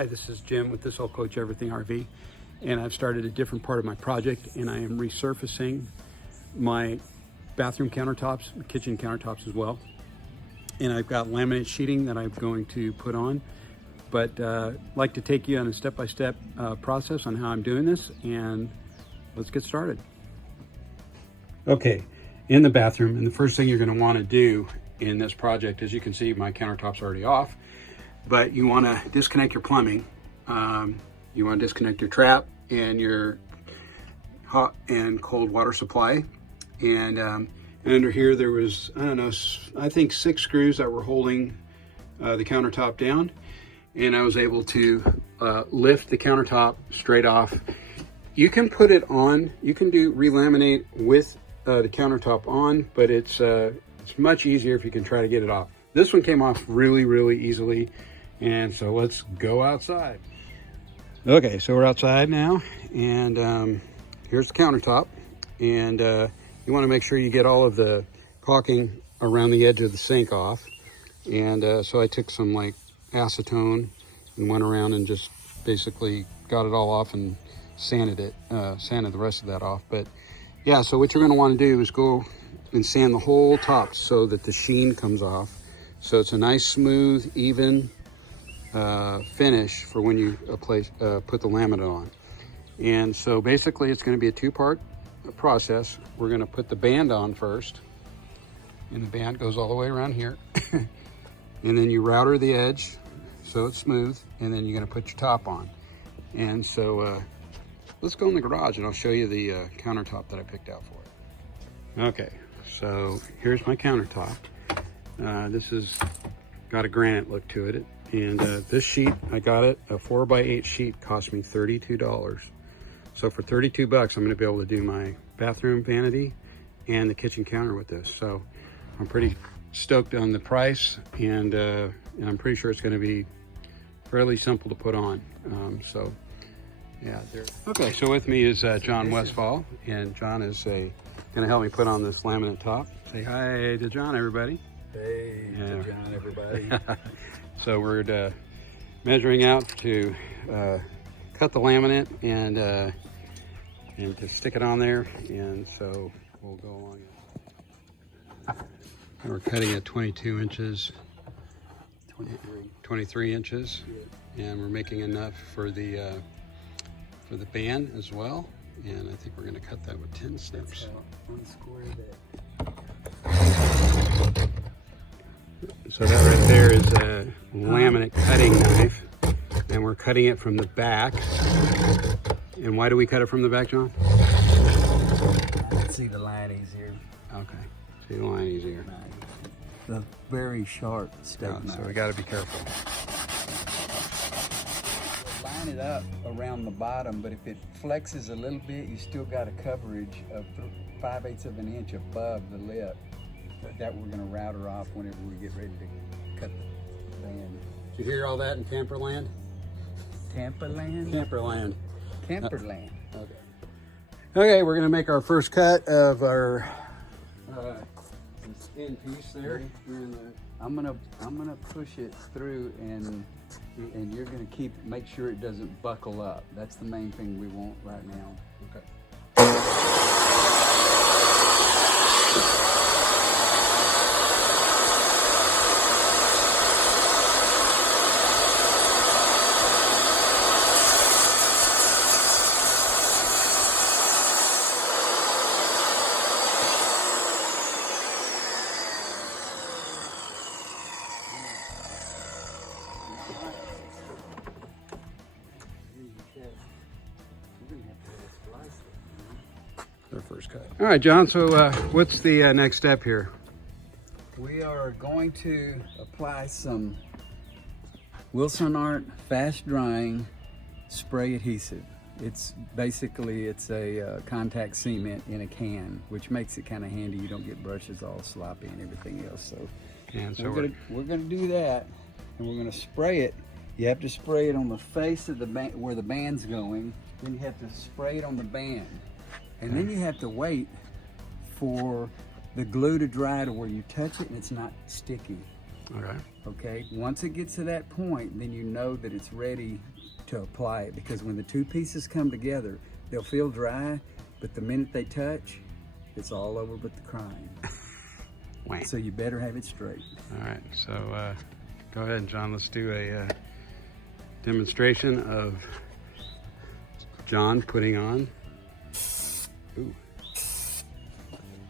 Hi, this is Jim with This Old Coach Everything RV, and I've started a different part of my project, and I am resurfacing my bathroom countertops, kitchen countertops as well. And I've got laminate sheeting that I'm going to put on, but I'd like to take you on a step-by-step process on how I'm doing this, and let's get started. Okay, in the bathroom, and the first thing you're going to want to do in this project, as you can see, my countertop's already off, but you want to disconnect your plumbing. You want to disconnect your trap and your hot and cold water supply. And under here there was, I don't know, I think 6 screws that were holding the countertop down. And I was able to lift the countertop straight off. You can put it on, you can do relaminate with the countertop on, but it's much easier if you can try to get it off. This one came off really easily. And so let's go outside. Okay, so we're outside now, and here's the countertop. And you want to make sure you get all of the caulking around the edge of the sink off. And so I took some like acetone and went around and just basically got it all off and sanded the rest of that off. But yeah, so what you're going to want to do is go and sand the whole top so that the sheen comes off. So it's a nice, smooth, even finish for when you put the laminate on. And so basically it's going to be a 2-part process. We're going to put the band on first, and the band goes all the way around here. And then you router the edge so it's smooth, and then you're going to put your top on. And so let's go in the garage and I'll show you the countertop that I picked out for it. Okay, so here's my countertop. This has got a granite look to it. And this sheet, I got it, a 4x8 sheet, cost me $32. So for 32 bucks, I'm gonna be able to do my bathroom vanity and the kitchen counter with this. So I'm pretty stoked on the price, and I'm pretty sure it's gonna be fairly simple to put on. So yeah, there. Okay, so with me is John Westfall, and John is gonna help me put on this laminate top. Say hi to John, everybody. Hey, to John, everybody. So we're measuring out to cut the laminate and to stick it on there, and so we'll go along. And we're cutting at 22 inches, 23 inches, and we're making enough for the band as well. And I think we're going to cut that with 10 snips. So that right there is a laminate cutting knife, and we're cutting it from the back. And why do we cut it from the back, John? I can see the line easier. Okay, see the line easier. The very sharp steak knife. So we got to be careful. Line it up around the bottom, but if it flexes a little bit, you still got a coverage of 5/8 of an inch above the lip. That we're going to router off whenever we get ready to cut the band. Did you hear all that in Camperland? Tamperland? Camperland. Camperland. Okay. Okay, we're going to make our first cut of our skin piece there. I'm gonna push it through, and you're gonna make sure it doesn't buckle up. That's the main thing we want right now. Okay. Our first cut. All right, John, so what's the next step here? We are going to apply some Wilson Art fast drying spray adhesive. It's basically a contact cement in a can, which makes it kind of handy. You don't get brushes all sloppy and everything else. So, we're gonna do that, and we're gonna spray it. You have to spray it on the face of the band where the band's going. Then you have to spray it on the band. And then you have to wait for the glue to dry to where you touch it and it's not sticky. Okay. Okay, once it gets to that point, then you know that it's ready to apply it, because when the two pieces come together, they'll feel dry, but the minute they touch, it's all over but the crying. Wait. So you better have it straight. All right, so go ahead, John. Let's do a demonstration of John putting on. Ooh.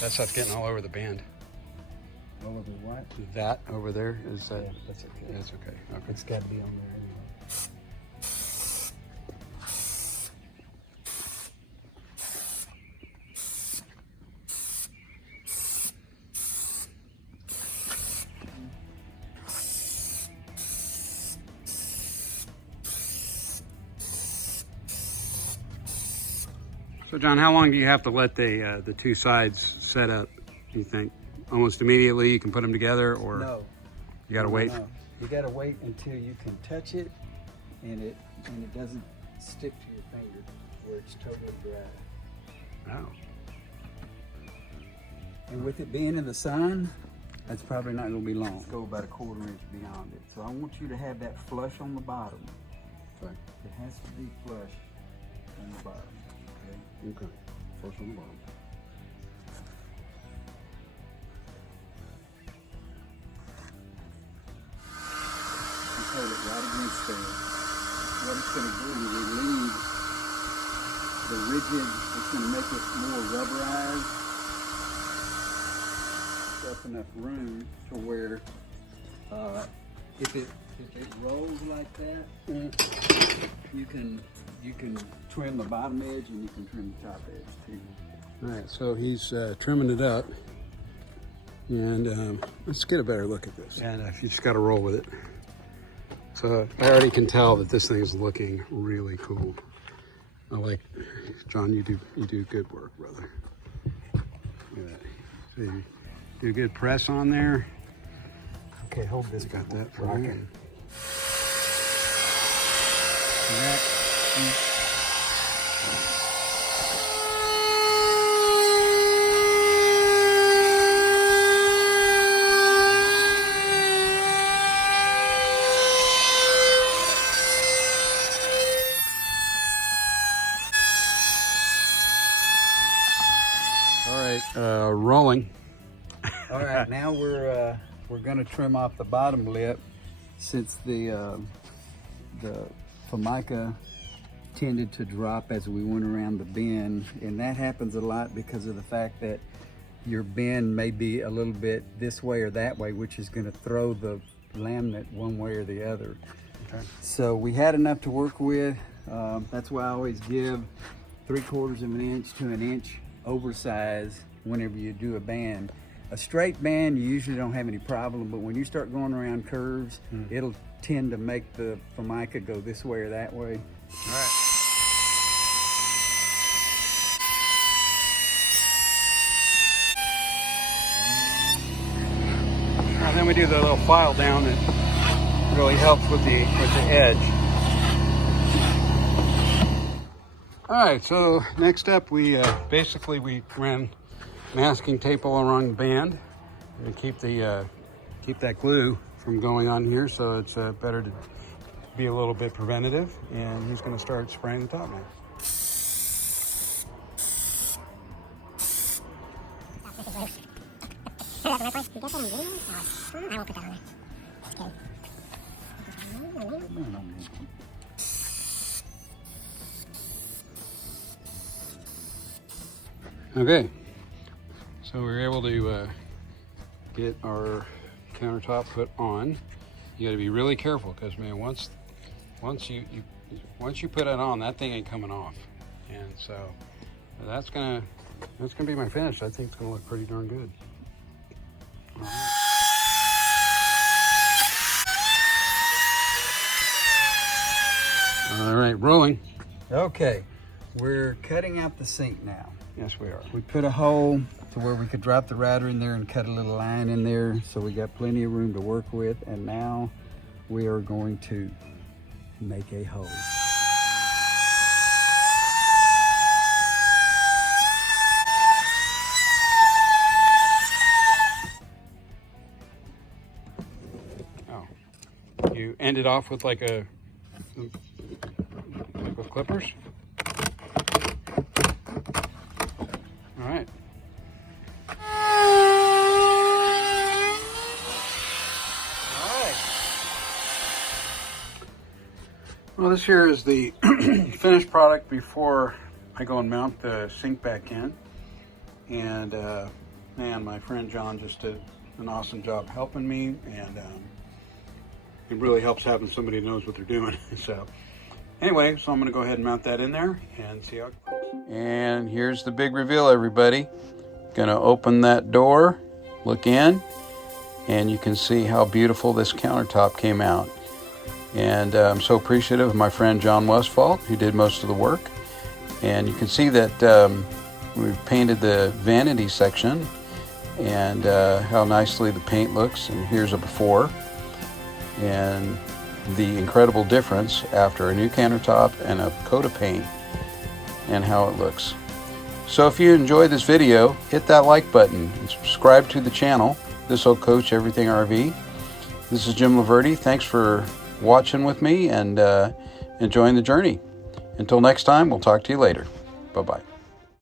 That stuff's getting all over the band. All over what? That over there is that? Yeah, that's okay. That's okay. Okay. It's got to be on there anyway. So John, how long do you have to let the two sides set up, do you think? Almost immediately you can put them together, or No. you gotta wait? No. You gotta wait until you can touch it and it doesn't stick to your finger where it's totally dry. Oh. And with it being in the sun, that's probably not gonna be long. Go about a 1/4 inch beyond it. So I want you to have that flush on the bottom. Okay. It has to be flush on the bottom. Okay. First on the bottom. You hold it right against there. What it's going to do is relieve the rigid, it's going to make it more rubberized. Up enough room to where if it rolls like that, you can trim the bottom edge and you can trim the top edge too. All right, so he's trimming it up, and let's get a better look at this. And you just got to roll with it. So I already can tell that this thing is looking really cool. I like, John, you do good work, brother. Look at that. So you do a good press on there. Okay, hold this. Got that for Okay. you. All right, rolling. All right, now we're going to trim off the bottom lip, since the formica tended to drop as we went around the bend, and that happens a lot because of the fact that your bend may be a little bit this way or that way, which is going to throw the laminate one way or the other. Okay. So we had enough to work with. That's why I always give 3/4 of an inch to an inch oversize whenever you do a band. A straight band, you usually don't have any problem, but when you start going around curves, it'll tend to make the formica go this way or that way. All right. And then we do the little file down that really helps with the edge. All right, so next up we basically ran masking tape all around the band and keep that glue from going on here, so it's better to be a little bit preventative. And he's going to start spraying the top now. Okay, so we were able to get our countertop put on. You got to be really careful, because man, once you put it on, that thing ain't coming off. And so that's gonna be my finish. I think it's gonna look pretty darn good. All right, rolling. Okay, we're cutting out the sink now. Yes, we are. We put a hole to where we could drop the router in there and cut a little line in there, so we got plenty of room to work with. And now we are going to make a hole. Oh, you end it off with like a clippers. All right. Well, this here is the finished product before I go and mount the sink back in. And man, my friend John just did an awesome job helping me, and it really helps having somebody who knows what they're doing. So anyway, so I'm going to go ahead and mount that in there and see how it looks. And here's the big reveal, everybody. Going to open that door, look in, and you can see how beautiful this countertop came out. And I'm so appreciative of my friend John Westfall, who did most of the work. And you can see that we've painted the vanity section, and how nicely the paint looks. And here's a before, and the incredible difference after a new countertop and a coat of paint, and how it looks. So if you enjoyed this video, hit that like button and subscribe to the channel. This will Coach Everything RV. This is Jim Laverty. Thanks for watching with me and enjoying the journey. Until next time, we'll talk to you later. Bye-bye.